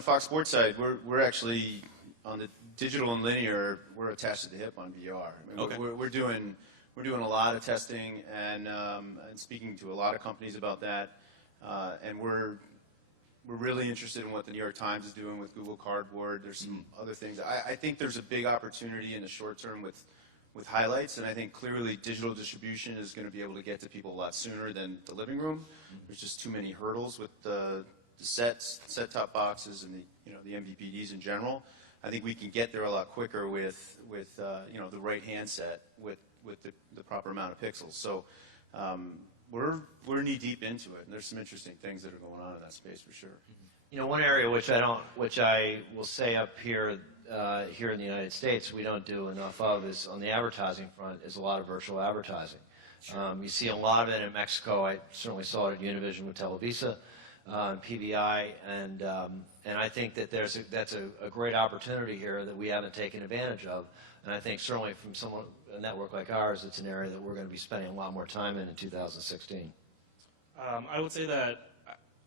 the Fox Sports side, we're actually on the digital and linear. We're attached to the hip on VR. I mean, Okay. we're doing a lot of testing and speaking to a lot of companies about that. And we're really interested in what the New York Times is doing with Google Cardboard. There's some other things. I think there's a big opportunity in the short term with highlights, and I think clearly digital distribution is going to be able to get to people a lot sooner than the living room. There's just too many hurdles with the set-top boxes and the MVPDs in general. I think we can get there a lot quicker with the right handset with the proper amount of pixels. So we're knee deep into it, and there's some interesting things that are going on in that space for sure. One area which I will say up here here in the United States we don't do enough of is on the advertising front is a lot of virtual advertising. Sure. You see a lot of it in Mexico. I certainly saw it at Univision with Televisa, PBI, and I think that that's a great opportunity here that we haven't taken advantage of. And I think certainly from a network like ours, it's an area that we're going to be spending a lot more time in 2016. I would say that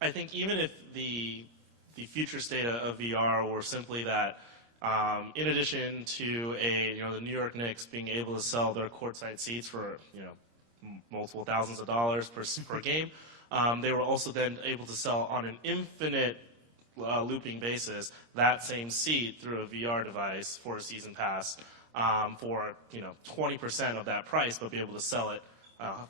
I think even if the future state of VR were simply that, in addition to the New York Knicks being able to sell their courtside seats for multiple thousands of dollars per game, they were also then able to sell on an infinite looping basis that same seat through a VR device for a season pass for 20% of that price, but be able to sell it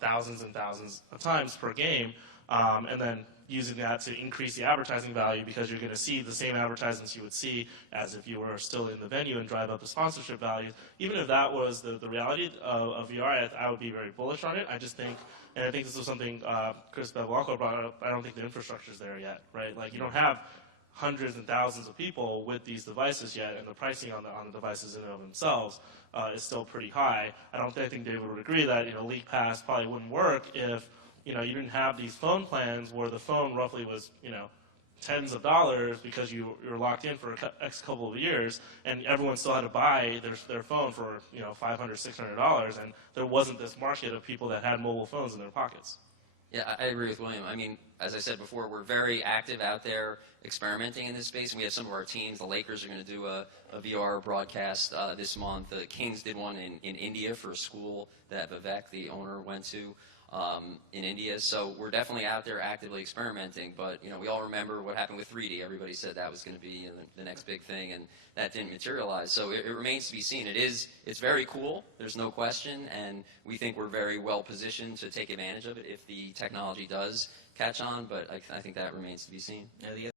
thousands and thousands of times per game, and then using that to increase the advertising value because you're going to see the same advertisements you would see as if you were still in the venue and drive up the sponsorship value. Even if that was the reality of VR, I would be very bullish on it. I just think, and I think this was something Chris Bevilacqua brought up, I don't think the infrastructure's there yet, right? Like you don't have hundreds and thousands of people with these devices yet, and the pricing on the devices in and of themselves is still pretty high. I think David would agree that League Pass probably wouldn't work if you didn't have these phone plans where the phone roughly was tens of dollars because you're locked in for X couple of years, and everyone still had to buy their phone for $500, $600, and there wasn't this market of people that had mobile phones in their pockets. Yeah, I agree with William. I mean, as I said before, we're very active out there experimenting in this space, and we have some of our teams. The Lakers are going to do a VR broadcast this month. The Kings did one in India for a school that Vivek, the owner, went to in India. So we're definitely out there actively experimenting, but we all remember what happened with 3D. Everybody said that was going to be the next big thing, and that didn't materialize. So it remains to be seen. It's very cool, there's no question, and we think we're very well positioned to take advantage of it if the technology does catch on, but I think that remains to be seen. Now, the